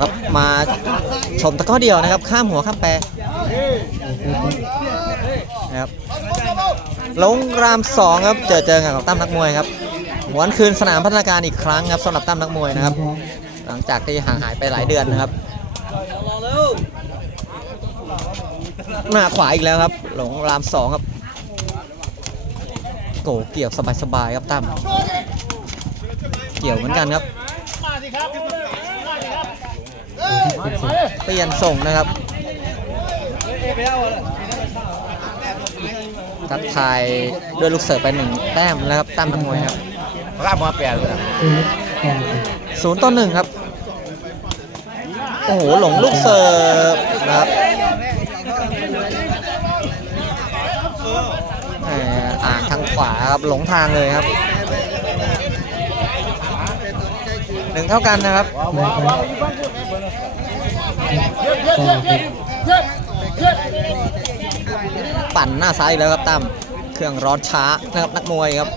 ครับมาชมตะก้อเดียวนะครับ ข้ามหัวข้ามแปรนะครับลงรามสองครับเจอเจอกับตั้มนักมวยครับหวนคืนสนามพัฒนาการอีกครั้งครับสำหรับตั้มนักมวยนะครับ หลังจากที่ห่างหายไปหลายเดือนนะครับหน้าขวาอีกแล้วครับ หลงรามสองครับโกเกี่ยวสบายๆครับตั้มเกี่ยวเหมือนกันครับ เปลี่ยนส่งนะครับทักทายด้วยลูกเสิร์ฟไปหนึ่งแต้มแล้วครับตั้มนักมวยครับข้ามมาแปดเลยนะศูนย์ต่อหนึ่งครับ โอ้โห หลงลูกเสิร์ฟนะครับแหมอ่างทางขวาครับ หลงทางเลยครับ หนึ่งเท่ากันนะครับปั่นหน้าซ้ายแล้วครับตั้มเครื่องร้อนช้านะครับนักมวยครับ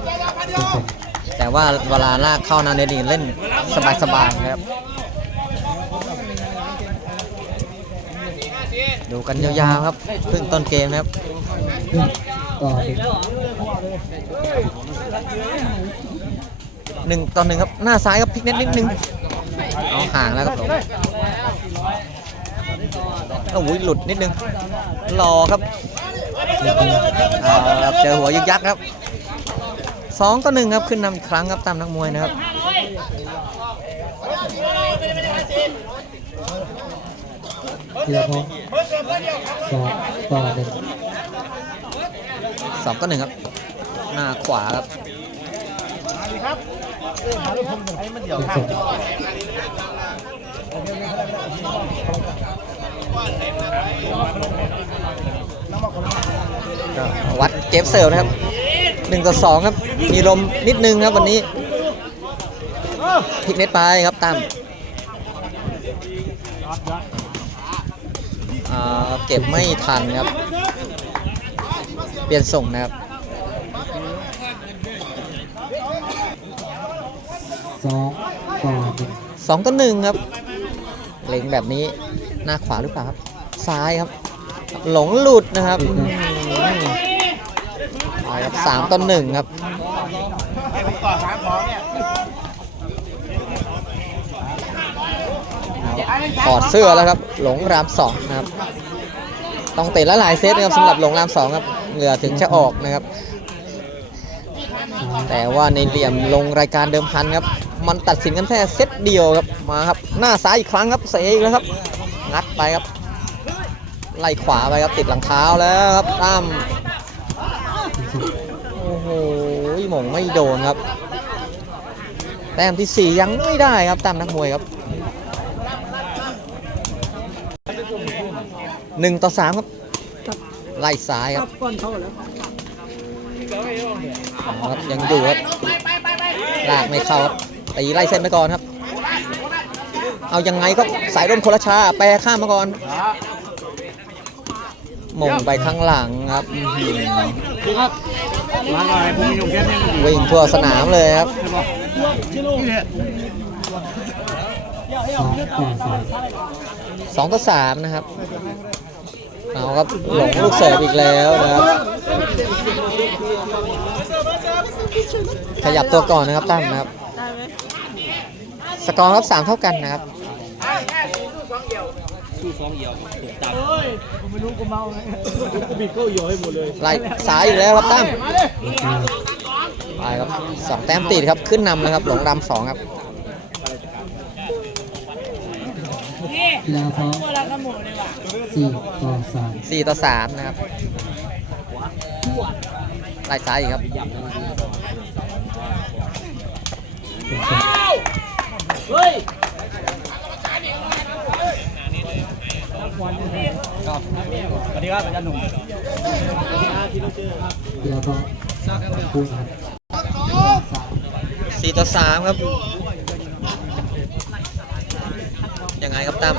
แต่ว่าเวลาลากเข้านาเนดีเล่นสบายๆนะครับดูกันยาวๆครับเพิ่งต้นเกมนะครับ หนึ่งต่อหนึ่งครับ หน้าซ้ายครับพลิกเน็ตนิดนึงเอาห่างแล้วครับผมโอ้โหหลุดนิดนึงรอครับเอาครับเจอหัวยึกยักษ์ครับสองต่อหนึ่งครับขึ้นนำอีกครั้งครับตามนักมวยนะครับธีรพงศ์สองต่อหนึ่งสองต่อหนึ่งครับ หน้าขวาครับ เป็นส่งก็วัดเกมเสิร์ฟนะครับหนึ่งต่อสองครับ มีลมนิดนึงครับวันนี้พลิกเน็ตไปครับตั้มเก็บไม่ทันครับ เปลี่ยนส่งนะครับ สองต่อหนึ่งสองต่อหนึ่งครับ เล็งแบบนี้หน้าขวาหรือเปล่าครับ ซ้ายครับ หลงหลุดนะครับไปครับสามต่อหนึ่งครับถอดเสื้อแล้วครับ หลงรามสองนะครับ ต้องเตะละหลายเซตนะครับสำหรับหลงรามสองครับ เหงื่อถึงจะออกนะครับ แต่ว่าในเหลี่ยมลงรายการเดิมพันครับ มันตัดสินกันแค่เซตเดียวครับมาครับหน้าซ้ายอีกครั้งครับเสยอีกแล้วครับงัดไปครับ ไล่ขวาไปครับติดหลังเท้าแล้วครับตั้มโอ้โหหม่งไม่โดนครับ แต้มที่ 4 ยังไม่ได้ครับตั้มนักมวยครับหนึ่งต่อสามครับไล่ซ้ายครับเอาครับยังอยู่ครับลากไม่เข้าครับ ตีไล่เส้นไปก่อนครับ เอายังไงก็สายร่มคนละชา แปรข้ามมาก่อนหมงไปข้างหลังครับอื้อหือมาหน่อยผมอยู่แค่นี้วิ่งทั่วสนามเลยครับสองต่อสามสองต่อสามนะครับ เอาครับหลงลูกเสิร์ฟอีกแล้วนะครับ ขยับตัวก่อนนะครับตั้มนะครับ สกอร์ครับสามเท่ากันนะครับไล่ซ้ายอีกแล้วครับตั้มไปครับสองแต้มติดครับขึ้นนำนะครับหลงดำสองครับธีรพงศ์สี่ต่อสามสี่ต่อสามนะครับไล่ซ้ายอีกครับ เป็นส่งสวัสดีครับอาจารย์หนุ่มธีรพงศ์คูณครับสี่ต่อสามครับ ยังไงครับตั้ม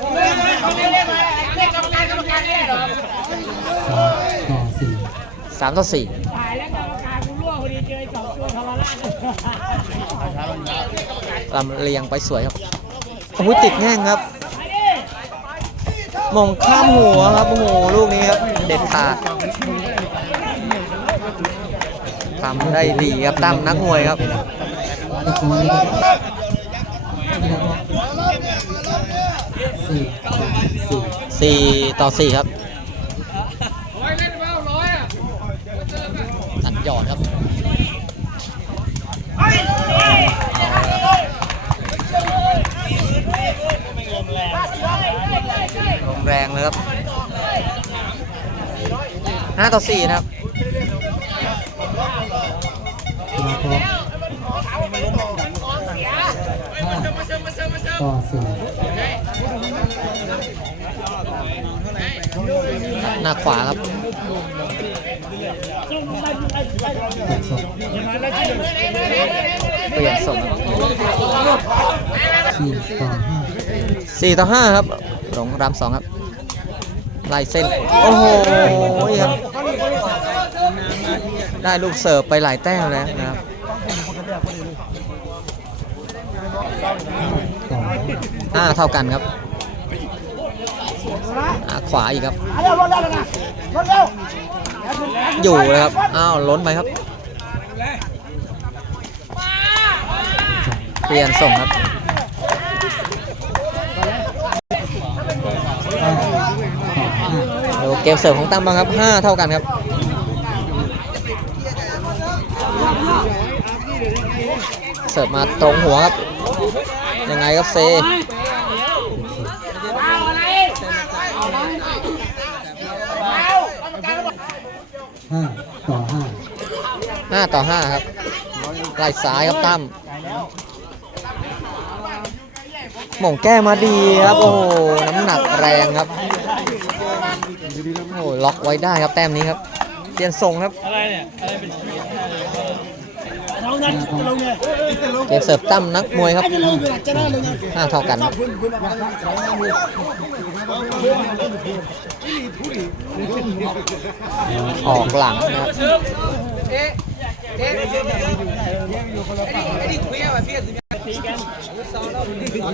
ต่อสี่สามต่อสี่ถ่แล้วกรรมการกูรั่วพอดีเจอสองตัวพลาราชลำเลียงไปสวยครับโอ้โหติดแง่งครับ มองข้ามหัวครับ โอ้โห ลูกนี้ครับ เด็ดขาดทำได้ดีครับตั้มนักมวยครับ ตะโกนเลยครับสี่สี่4ต่อ4ครับตัดหยอดครับลงแรงเลยครับ5ต่อ4นะครับกีฬาพร้อมห้าต่อสี่ น้าขวาครับ เปลี่ยนส่งสี่ต่อห้า4ต่อ5ครับ หลงรามสองครับไล่เส้น โอ้โหครับได้ลูกเสิร์ฟไปหลายแต้มแล้วนะครับต่อห้าเท่ากันครับ อ่าขวาอีกครับอยู่เลยครับ อ้าวล้นไปครับ เปลี่ยนส่งครับห้าต่อห้าดูเกมเสิร์ฟของตั้มบ้างครับ 5 เท่ากันครับ เสิร์ฟมาตรงหัวครับ ยังไงครับเซ ห้าต่อห้า 5ต่อ5ครับไล่ซ้ายครับตั้มหม่งแก้มาดีครับ โอ้โห น้ำหนักแรงครับ โอ้โหล็อกไว้ได้ครับ แต้มนี้ครับ เปลี่ยนทรงครับเกมเสิร์ฟตั้มนักมวยครับห้าเท่ากันออกหลังนะครับ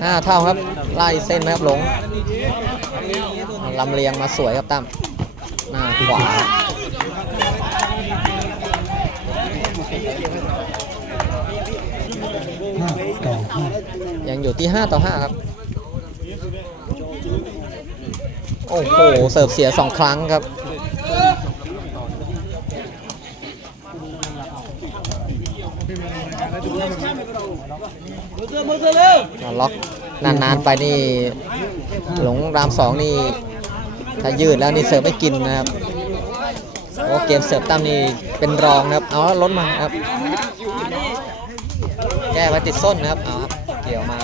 ห้าเท่าครับ ไล่เส้นไหมครับหลงลำเลียงมาสวยครับตั้มหน้าขวาอห้ายังอยู่ที่ 5 ต่อ 5 ครับ โอ้โห เสิร์ฟเสีย 2 ครั้งครับ ล็อกนานๆไปนี่หลงรามสองนี่ถ้ายืดแล้วนี่เสิร์ฟไม่กินนะครับโอ้เกมเสิร์ฟตั้มนี่เป็นรองนะครับเอาล้นมาครับ แก้ไว้ติดส้นนะครับเอาครับเกี่ยวมา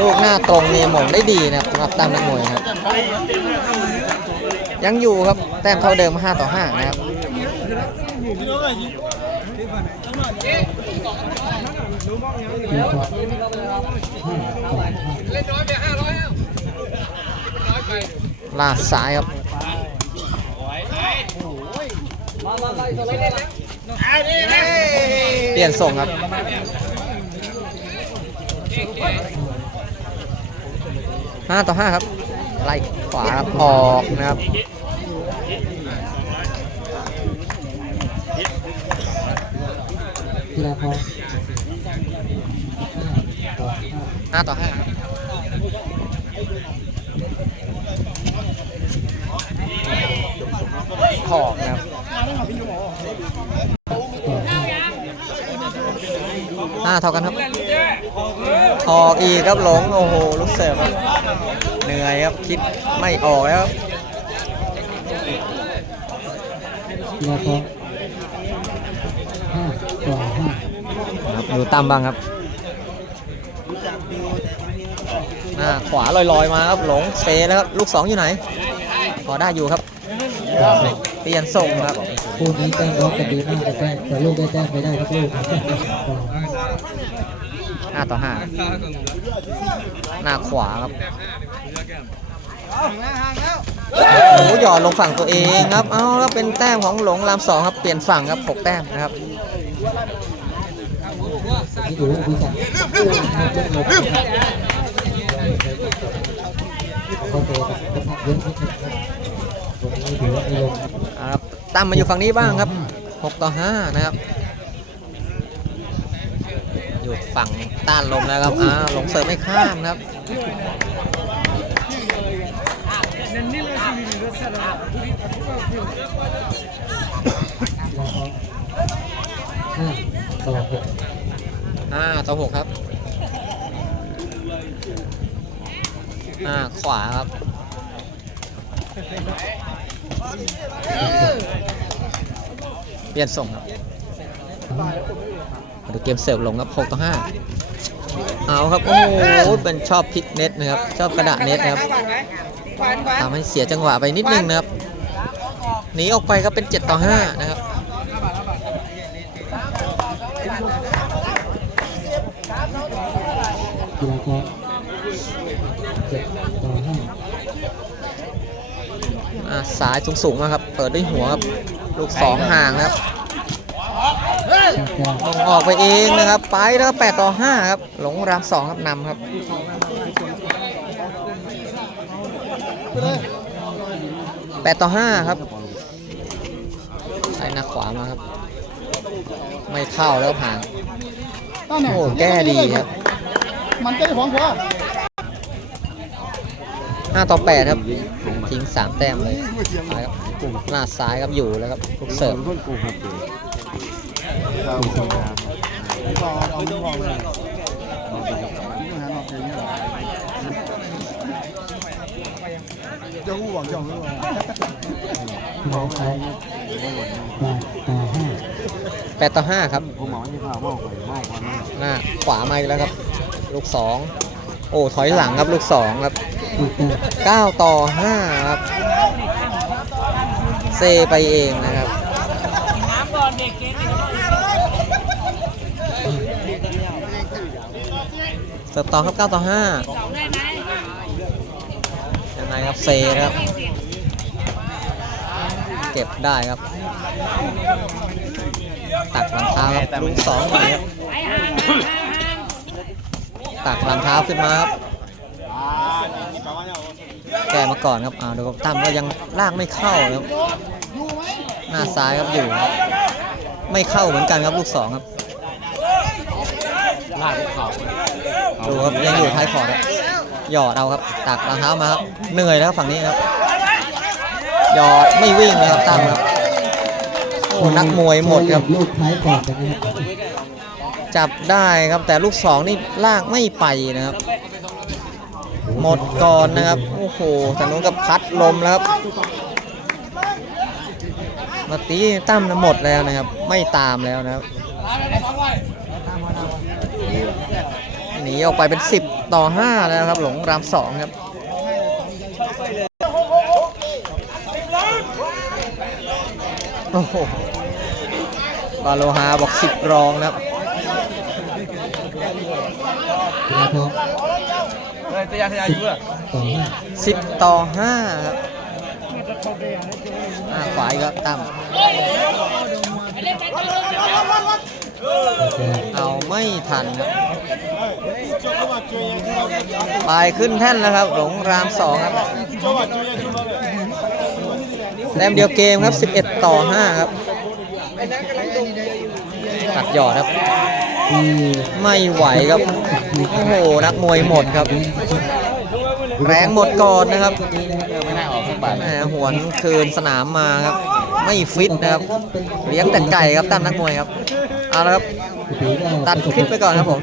ลูกหน้าตรงนี่หม่งได้ดีนะครับสำหรับตั้มนักมวยครับ ยังอยู่ครับแต้มเท่าเดิม 5 ต่อ 5 นะครับ ลาดซ้ายครับเปลี่ยนส่งครับห้าต่อห้าครับไล่ขวาครับออกนะครับ กีฬาพรห้าต่อห้าหอห้าครับออกนะครับห้าเท่ากันครับออกอีกครับหลง โอ้โห ลูกเสิร์ฟครับเหนื่อยครับ คิดไม่ออกแล้วครับ กีฬาพร้อมห้าต่อห้า ครับ ดูตั้มบ้างครับ หน้าขวาลอยๆมาครับหลงเซแล้วครับลูกสองอยู่ไหนพอได้อยู่ครับเปลี่ยนส่งครับคู่นี้แต้มล็อกกันดีมากแต่แต้มแต่ลูกได้แต้มไม่ได้ทุกลูกต่อห้า5ต่อ5หน้าขวาครับโอ้โหหยอดลงฝั่งตัวเองครับ เอาแล้วเป็นแต้มของหลงรามสองครับ เปลี่ยนฝั่งครับหกแต้มนะครับ นี่ถือว่บริษัทเล่นงบเขาโตกับกระทับเยอะนิดนึงวันนี้ถือว่าไม่ลงเอาครับตั้มมาอยู่ฝั่งนี้บ้างครับ 6 ต่อ 5 นะครับ อยู่ฝั่งต้านลมแล้วครับอ่าหลงเสิร์ฟไม่ข้ามครับ ห้าต่อหก5ต่อ6ครับอ่าขวาครับเปลี่ยนส่งครับมาดูเกมเสิร์ฟลงครับ6ต่อ5เอาครับ โอ้โหเป็นชอบพลิกเน็ตนะครับ ชอบกระดาษเน็ตนะครับทำให้เสียจังหวะไปนิดนึงนะครับ หนีออกไปครับเป็น7ต่อ5นะครับ กีฬาก็เจ็ดต่อห้า อ่า สายสูงๆมาครับ เปิดด้วยหัวครับ ลูกสองห่างนะครับมลงออกไปเองนะครับ ไปแล้วก็8ต่อ5ครับ หลงรามสองครับนำครับ8ต่อ5ครับใส่หน้าขวามาครับ ไม่เข้าแล้วผ่านโอ้โหแก้ดีครับ มันก็ได้ของผัว 5ต่อ8ครับทิ้ง3แต้มเลยซ้ายครับหน้าซ้ายครับอยู่แล้วครับลูกเสิร์ฟเอาเอาลูกบอลเลยจะหูหวังจังเลยกีฬาเขาแปดต่อห้าครับหมอที่ข้าวมากกว่ามาก่าหน้าขวามาอีกแล้วครับ ลูก2โอ้ถอยหลังครับลูก2ครับ 9 ต่อ 5 ครับ เซไปเองนะครับ สต่อครับ 9 ต่อ 5 ยังไงครับ เซครับ เก็บได้ครับ ตักหลังเท้าครับลูกสองหน่อยครับตักหลังเท้าขึ้นมาครับ แกมาก่อนครับอ่าดูครับตั้มก็ยังลากไม่เข้านะครับ หน้าซ้ายครับอยู่ครับไม่เข้าเหมือนกันครับลูกสองครับลากเขาดูครับยังอยู่ท้ายขอดครับหยอดเอาครับตักรองเท้ามาครับเหนื่อยแล้วครับฝั่งนี้ครับหยอดไม่วิ่งเลยครับตั้มครับโอ้นักมวยหมดครับลูกท้ายก่อนนะครับจับได้ครับแต่ลูกสองนี่ลากไม่ไปนะครับ หมดก่อนนะครับ โอ้โหแต่นู้นกับพัดลมแล้วครับมาตีตั้มนะหมดแล้วนะครับ ไม่ตามแล้วนะครับหนีออกไปเป็น 10 ต่อ 5 แล้วครับ หลงรามสองครับโอ้โหบาโลฮาบอก 10 รองนะครับ ตะยาทยาอยู่เพื่อต่อห้า10ต่อ5ครับอ่าขวาอีกครับตั้มเอาไม่ทันครับไปขึ้นแท่นแล้วครับ หลงรามสองครับแต้มเดียวเกมครับ 11 ต่อ 5 ครับ ตัดหยอดครับ ไม่ไหวครับ โอ้โห นักมวยหมดครับ แรงหมดก่อนนะครับไม่น่าออกสักบาทแหมหวนคืนสนามมาครับ ไม่ฟิตนะครับ เลี้ยงแต่ไก่ครับตั้มนักมวยครับ เอาละครับ ตัดคลิปไปก่อนครับผม